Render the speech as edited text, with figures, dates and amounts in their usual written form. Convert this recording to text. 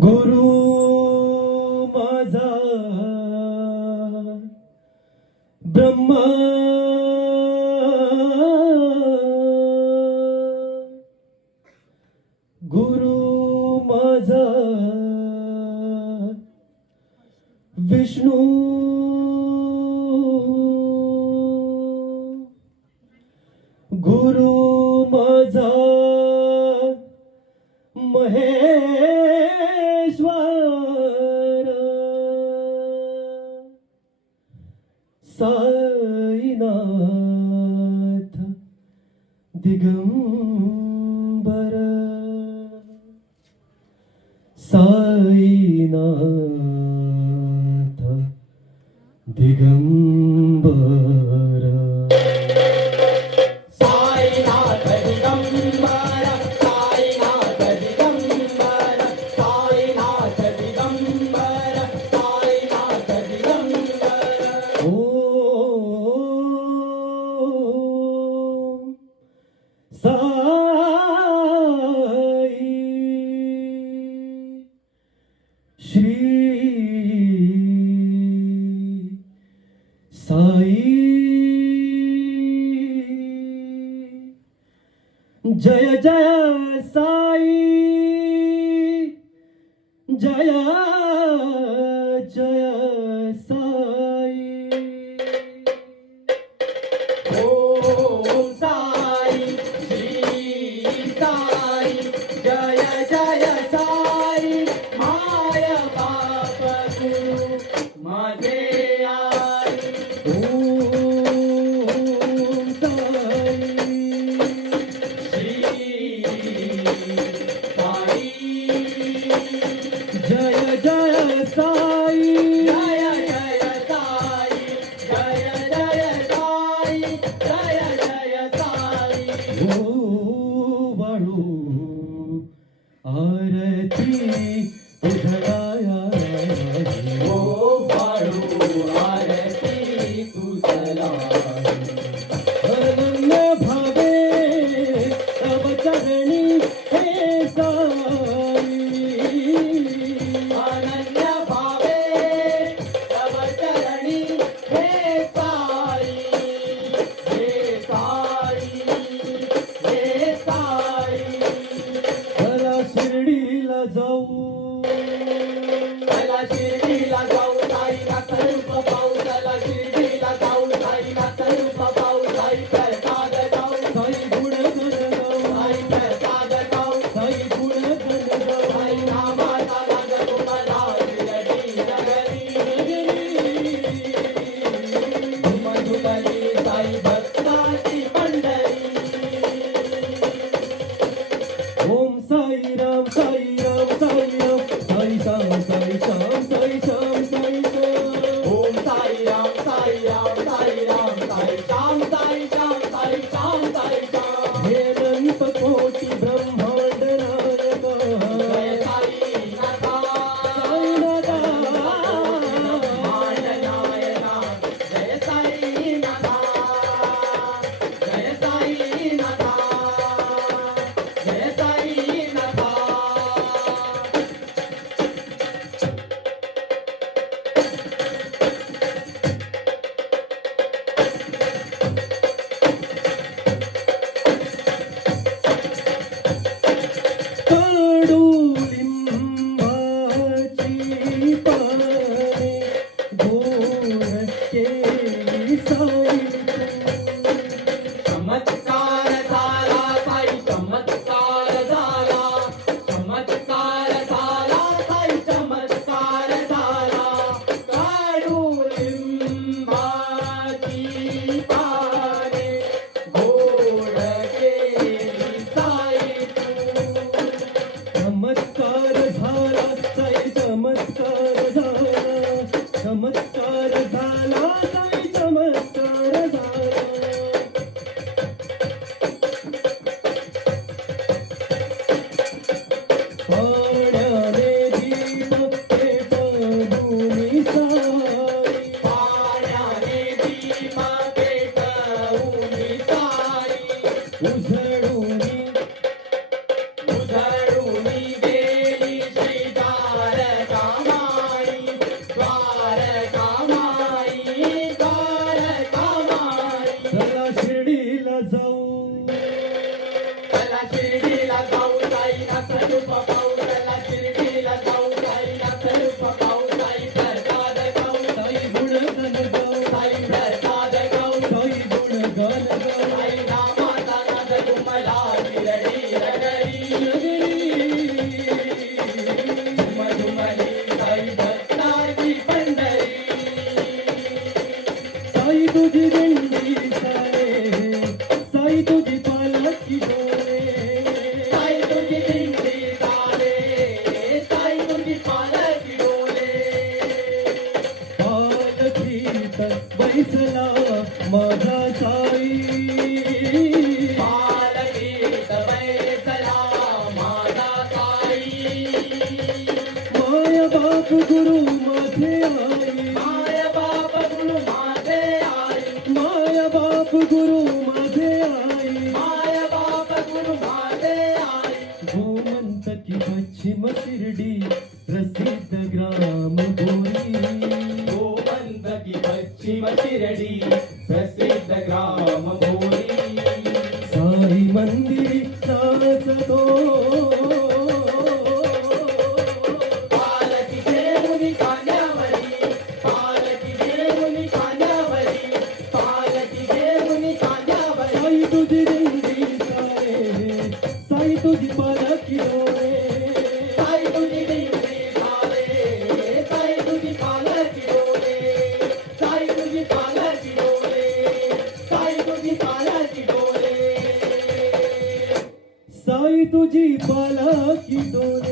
गुरु माझा ब्रह्मा गुरु माझा विष्णू गुरु माझा महेश्वर साईनाथ दिगंबर साईनाथ दिगंबर साईनाथ दिगंबर साईनाथ दिगंबर साईनाथ दिगंबर साईनाथ दिगंबर ओम साई श्री साई जय जय साई जय जय साई ओम साई श्री साई जय जय साई माय बाप गुरु माझे आई ओम साई श्री साई जय जय साई जय जय साई जय जय साई जय जय साई ओ वाळू आरती उधळाया ओ बाळू आरती तुझला अनन्य भावे तव चरणी हे साई अनन्य भावे तव चरणी हे साई हे साई हे साई चला शिर्डीला जाऊ शिर्डीला जाऊ साई नाथ रूप पाहू चला शिर्डीला जाऊ साई नाथ रूप पाहू साई प्रसाद खाऊ साई गुणगान गाऊ साई प्रसाद खाऊ साई गुणगान गाऊ साई नामाचा नाद तुम्हाला शिर्डी नगरी मधुमली साई भक्ताची पंढरी साई तुझी दिंडी सारे साई तुझी पालखी डोळे साई तुझी दिंडी चाले साई तुझी पालखी डोले पालखीत बैसला माझा साई पालखीत बैसला माझा साई माय बाप गुरु माझे आई माय बाप गुरु माझे आई माय बाप गुरु माझे आई माय बाप गुरु माझे आई गोमंत की पश्चिम शिर्डी प्रसिद्ध ग्राम बोरी गोमंत की पश्चिम शिर्डी प्रसिद्ध ग्राम भोरी साई मंदिरी नाचतो पालखी देऊनी कांद्यावरी पालखी देऊनी कांद्यावरी पालखी देऊनी कांद्यावरी साई तुझी दिंडी सारे साई तुझी पालखी डोळे साई तुझी दिंडी चाले साई तुझी पालखी डोले साई तुझी पालखी डोले साई तुझी पालखी डोले साई तुझी पालखी डोळे